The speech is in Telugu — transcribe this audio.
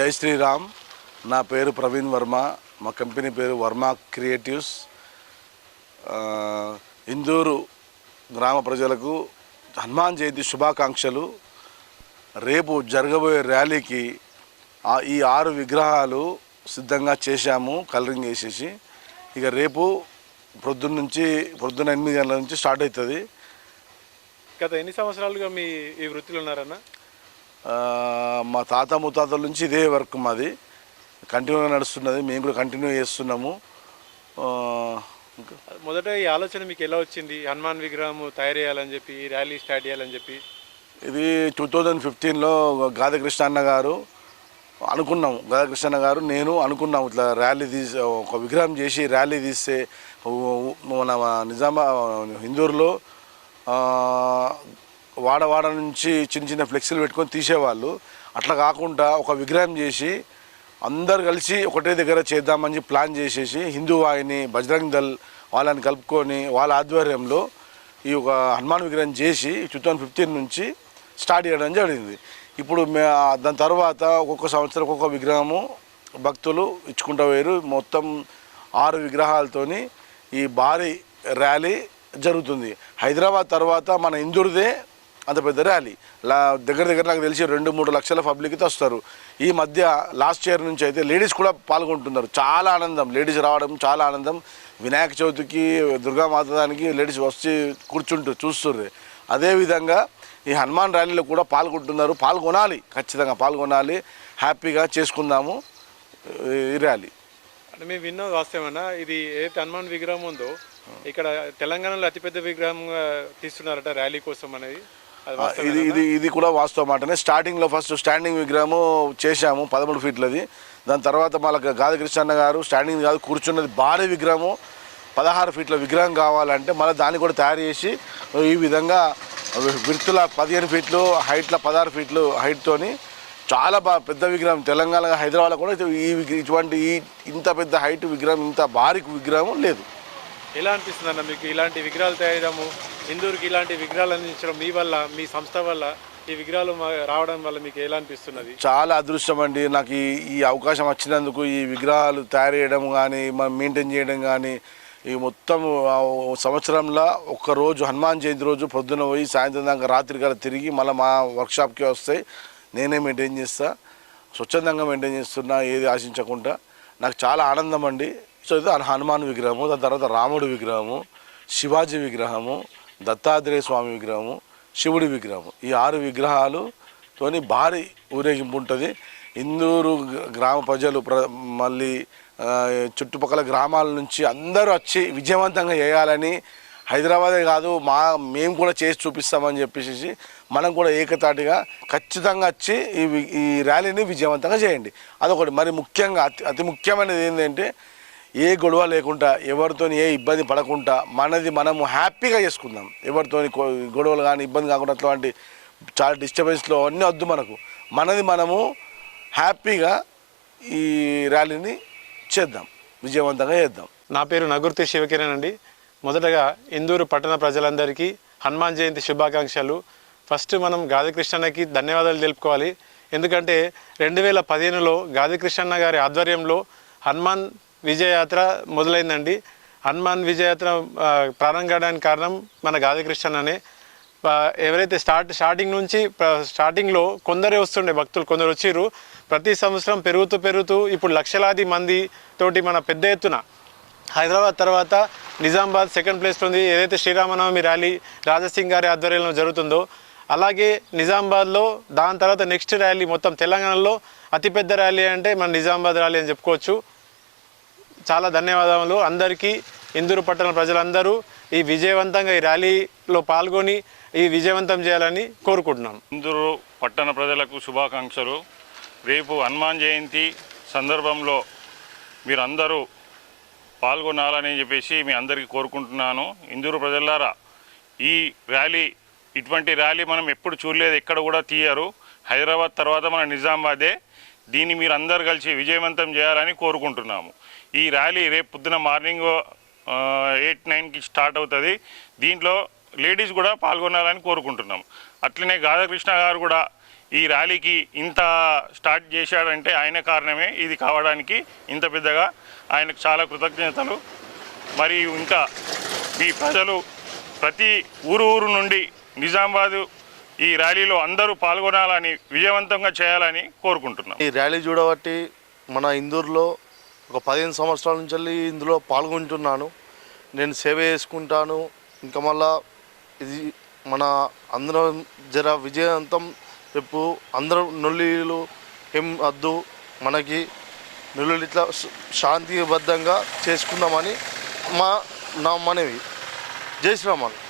జై శ్రీరామ్. నా పేరు ప్రవీణ్ వర్మ. మా కంపెనీ పేరు వర్మ క్రియేటివ్స్. ఇందూరు గ్రామ ప్రజలకు హనుమాన్ జయంతి శుభాకాంక్షలు. రేపు జరగబోయే ర్యాలీకి ఈ 6 విగ్రహాలు సిద్ధంగా చేశాము, కలరింగ్ వేసేసి. ఇక రేపు పొద్దున్న 8 గంటల నుంచి స్టార్ట్ అవుతుంది. గత ఎన్ని సంవత్సరాలుగా మీ ఈ వృత్తిలో ఉన్నారన్న? మా తాత ముత్తాతల నుంచి ఇదే వర్క్ మాది కంటిన్యూగా నడుస్తున్నది. మేము కూడా కంటిన్యూ చేస్తున్నాము. మొదట ఈ ఆలోచన మీకు ఎలా వచ్చింది? హనుమాన్ విగ్రహం తయారు చేయాలని చెప్పి, ర్యాలీ స్టార్ట్ చేయాలని చెప్పి. ఇది 2015లో గాదకృష్ణ అన్న గారు అనుకున్నాము. గాదకృష్ణ గారు నేను అనుకున్నాము, ఇట్లా ర్యాలీ ఒక విగ్రహం చేసి ర్యాలీ తీస్తే మన ఇందూరులో వాడవాడ నుంచి చిన్న ఫ్లెక్సీలు పెట్టుకొని తీసేవాళ్ళు. అట్లా కాకుండా ఒక విగ్రహం చేసి అందరు కలిసి ఒకటే దగ్గర చేద్దామని ప్లాన్ చేసేసి హిందూ వాహిని, బజరంగ్ దళ్ వాళ్ళని కలుపుకొని వాళ్ళ ఆధ్వర్యంలో ఈ ఒక హనుమాన్ విగ్రహం చేసి 2015 నుంచి స్టార్ట్ చేయడం జరిగింది. ఇప్పుడు దాని తర్వాత ఒక్కొక్క సంవత్సరం ఒక్కొక్క విగ్రహము భక్తులు ఇచ్చుకుంటూ పోయారు. మొత్తం 6 విగ్రహాలతోని ఈ భారీ ర్యాలీ జరుగుతుంది. హైదరాబాద్ తర్వాత మన ఇందూరుదే అంత పెద్ద ర్యాలీ. దగ్గర నాకు తెలిసి 2-3 లక్షల పబ్లిక్తో వస్తారు. ఈ మధ్య లాస్ట్ ఇయర్ నుంచి అయితే లేడీస్ కూడా పాల్గొంటున్నారు. చాలా ఆనందం, లేడీస్ రావడం చాలా ఆనందం. వినాయక చవితికి, దుర్గామాత దానికి లేడీస్ వచ్చి కూర్చుంటూ చూస్తుర్రు. అదేవిధంగా ఈ హనుమాన్ ర్యాలీలో కూడా పాల్గొంటున్నారు. పాల్గొనాలి, ఖచ్చితంగా పాల్గొనాలి. హ్యాపీగా చేసుకుందాము ఈ ర్యాలీ. అంటే మేము విన్న వాస్తవమేనా? ఇది ఏదైతే హనుమాన్ విగ్రహం ఉందో ఇక్కడ తెలంగాణలో అతిపెద్ద విగ్రహం తీస్తున్నారట ర్యాలీ కోసం అనేది? ఇది కూడా వాస్తవం మాటనే. స్టార్టింగ్లో ఫస్ట్ స్టాండింగ్ విగ్రహము చేశాము 13 ఫీట్లది. దాని తర్వాత మళ్ళీ గాదకృష్ణ గారు స్టాండింగ్ కాదు కూర్చున్నది భారీ విగ్రహము 16 ఫీట్ల విగ్రహం కావాలంటే మళ్ళీ దాన్ని కూడా తయారు చేసి ఈ విధంగా విడుతుల 15 ఫీట్లు హైట్లో 16 ఫీట్లు హైట్తోని చాలా పెద్ద విగ్రహం. తెలంగాణ, హైదరాబాద్లో కూడా ఇటువంటి ఇంత పెద్ద హైట్ విగ్రహం, ఇంత భారీ విగ్రహం లేదు. ఎలా అనిపిస్తుంది అన్న మీకు ఇలాంటి విగ్రహాలు తయారము? ఇందూరుకి ఇలాంటి విగ్రహాలు అందించడం మీ వల్ల, మీ సంస్థ వల్ల, ఈ విగ్రహాలు రావడం వల్ల మీకు ఎలా అనిపిస్తున్నది? చాలా అదృష్టం అండి నాకు ఈ అవకాశం వచ్చినందుకు. ఈ విగ్రహాలు తయారు చేయడం కానీ, మెయింటైన్ చేయడం కానీ, ఈ మొత్తం సంవత్సరంలో ఒక్కరోజు హనుమాన్ జయంతి రోజు పొద్దున పోయి సాయంత్రం దాకా రాత్రి గల తిరిగి మళ్ళీ మా వర్క్షాప్కి వస్తాయి. నేనే మెయింటైన్ చేస్తా, స్వచ్ఛందంగా మెయింటైన్ చేస్తున్నా, ఏది ఆశించకుండా. నాకు చాలా ఆనందం అండి. సో ఇది హనుమాన్ విగ్రహము, దాని తర్వాత రాముడి విగ్రహము, శివాజీ విగ్రహము, దత్తాత్రేయ స్వామి విగ్రహము, శివుడి విగ్రహము, ఈ 6 విగ్రహాలుతోని భారీ ఊరేగింపు ఉంటుంది. ఇందూరు గ్రామ ప్రజలు మళ్ళీ చుట్టుపక్కల గ్రామాల నుంచి అందరూ వచ్చి విజయవంతంగా చేయాలని, హైదరాబాదే కాదు మేము కూడా చేసి చూపిస్తామని చెప్పేసి మనం కూడా ఏకతాటిగా ఖచ్చితంగా వచ్చి ఈ ర్యాలీని విజయవంతంగా చేయండి. అదొకటి. మరి ముఖ్యంగా అతి ముఖ్యమైనది ఏంటంటే ఏ గొడవ లేకుండా, ఎవరితో ఏ ఇబ్బంది పడకుండా మనము హ్యాపీగా చేసుకుందాం. ఎవరితో గొడవలు కానీ ఇబ్బంది కాకుండా అట్లాంటి చాలా డిస్టర్బెన్స్లో అన్నీ వద్దు. మనము హ్యాపీగా ఈ ర్యాలీని చేద్దాం, విజయవంతంగా చేద్దాం. నా పేరు నగుర్తి శివకిరణ్ అండి. మొదటగా ఇందూరు పట్టణ ప్రజలందరికీ హనుమాన్ జయంతి శుభాకాంక్షలు. ఫస్ట్ మనం గాదకృష్ణకి ధన్యవాదాలు తెలుపుకోవాలి. ఎందుకంటే 2015లో గాదకృష్ణ గారి ఆధ్వర్యంలో హనుమాన్ విజయయాత్ర మొదలైందండి. హనుమాన్ విజయయాత్ర ప్రారంభం కావడానికి కారణం మన గాదకృష్ణనే. ఎవరైతే స్టార్టింగ్లో కొందరే వస్తుండే భక్తులు, కొందరు వచ్చిర్రు. ప్రతి సంవత్సరం పెరుగుతూ ఇప్పుడు లక్షలాది మంది తోటి మన పెద్ద ఎత్తున హైదరాబాద్ తర్వాత నిజామాబాద్ సెకండ్ ప్లేస్లో ఉంది. ఏదైతే శ్రీరామనవమి ర్యాలీ రాజాసింగ్ గారి ఆధ్వర్యంలో జరుగుతుందో అలాగే నిజామాబాద్లో దాని తర్వాత నెక్స్ట్ ర్యాలీ మొత్తం తెలంగాణలో అతిపెద్ద ర్యాలీ అంటే మన నిజామాబాద్ ర్యాలీ అని చెప్పుకోవచ్చు. చాలా ధన్యవాదాలు అందరికీ. ఇందూరు పట్టణ ప్రజలందరూ ఈ విజయవంతంగా ఈ ర్యాలీలో పాల్గొని ఈ విజయవంతం చేయాలని కోరుకుంటున్నాం. ఇందూరు పట్టణ ప్రజలకు శుభాకాంక్షలు. రేపు హనుమాన్ జయంతి సందర్భంలో మీరందరూ పాల్గొనాలని చెప్పేసి మీ అందరికీ కోరుకుంటున్నాను. ఇందూరు ప్రజలారా, ఈ ర్యాలీ ఇటువంటి ర్యాలీ మనం ఎప్పుడు చూడలేదు, ఎక్కడ కూడా తీయరు. హైదరాబాద్ తర్వాత మన నిజామాబాదే. దీన్ని మీరు అందరు కలిసి విజయవంతం చేయాలని కోరుకుంటున్నాము. ఈ ర్యాలీ రేపు పొద్దున మార్నింగ్ 8-9కి స్టార్ట్ అవుతుంది. దీంట్లో లేడీస్ కూడా పాల్గొనాలని కోరుకుంటున్నాం. అట్లనే గాదకృష్ణ గారు కూడా ఈ ర్యాలీకి ఇంత స్టార్ట్ చేశాడంటే ఆయన కారణమే ఇది కావడానికి. ఇంత పెద్దగా ఆయనకు చాలా కృతజ్ఞతలు. మరియు ఇంకా మీ ప్రజలు ప్రతి ఊరు నుండి నిజామాబాదు ఈ ర్యాలీలో అందరూ పాల్గొనాలని, విజయవంతంగా చేయాలని కోరుకుంటున్నాం. ఈ ర్యాలీ చూడబట్టి మన ఇందూరులో ఒక 15 సంవత్సరాల నుంచి ఇందులో పాల్గొంటున్నాను. నేను సేవ చేసుకుంటాను. ఇంకా మళ్ళా ఇది మన అందరం జర విజయవంతం. రేపు అందరం నొల్లిలు ఏం వద్దు, మనకి నొల్లిలు ఇట్లా శాంతిబద్ధంగా చేసుకుందామని నా మనవి. జై శ్రీరామ్.